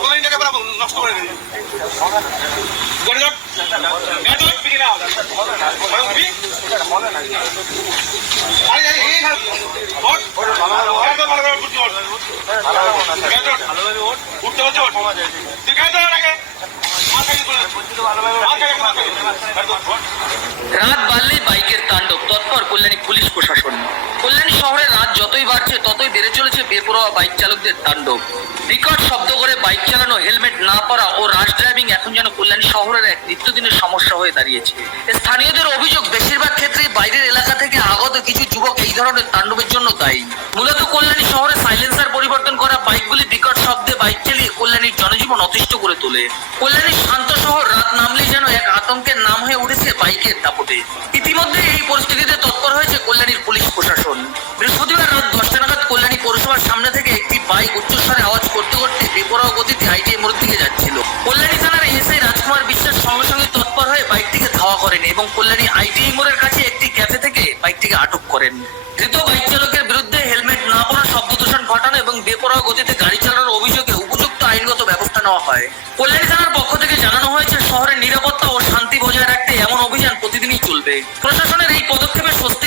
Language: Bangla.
কলোনিটাকে নষ্ট করে দিই উঠতে হচ্ছে রাত বাড়লেই বাইকের তাণ্ডব, তৎপর কল্যাণী পুলিশ প্রশাসন। কল্যাণী শহরে রাত যতই বাড়ছে ততই বেড়ে চলেছে বেপরোয়া বাইক চালকদের তাণ্ডব। বিকট শব্দ করে বাইক চালানো, হেলমেট না পরা ও রাশ ড্রাইভিং এখন যেন কল্যাণী শহরের এক নিত্যদিনের সমস্যা হয়ে দাঁড়িয়েছে। স্থানীয়দের অভিযোগ, বেশিরভাগ ক্ষেত্রেই বাইরের এলাকা থেকে আগত কিছু যুবক এই ধরনের তাণ্ডবের জন্য দায়ী। মূলত কল্যাণী শহরে সাইলেন্সার পরিবর্তন করা বাইকগুলি বিকট শব্দে বাইক চালিয়ে কল্যাণীর জনজীবন অতিষ্ঠ করে তোলে। কল্যাণীর শান্ত শহর রাত নামলেই যেন এক আতঙ্কের নাম হয়ে উঠেছে বাইকের দাপটে। ইতিমধ্যে এই পরিস্থিতিতে তৎপর হয়েছে কল্যাণীর পুলিশ প্রশাসন। বৃহস্পতিবার রাত 10টা নাগাদ কল্যাণী পৌরসভার সামনে থেকে একটি বাইক উচ্চস্বরে আওয়াজ করতে করতে বেপরোয়া গতিতে আইটিআই মোড়ের দিকে যাচ্ছিল। কল্যাণী থানার এসআই রাজকুমার বিশ্বাস সঙ্গে সঙ্গে তৎপর হয়ে বাইকটিকে ধাওয়া করেন এবং কল্যাণী আইটিআই মোড়ের কাছে একটি ক্যাফে থেকে বাইকটিকে আটক করেন। ধৃত বাইক চালকের বিরুদ্ধে হেলমেট না পরা, শব্দ দূষণ ঘটানো এবং বেপরোয়া গতিতে গাড়ি চালানোর অভিযোগে উপযুক্ত আইনগত ব্যবস্থা নেওয়া হয়। কল্যাণী থানার পক্ষ থেকে জানানো হয়েছে, শহরের নিরাপত্তা ও শান্তি বজায় রাখতে এমন অভিযান প্রতিদিনই চলবে। প্রশাসনের এই পদক্ষেপে স্বস্তি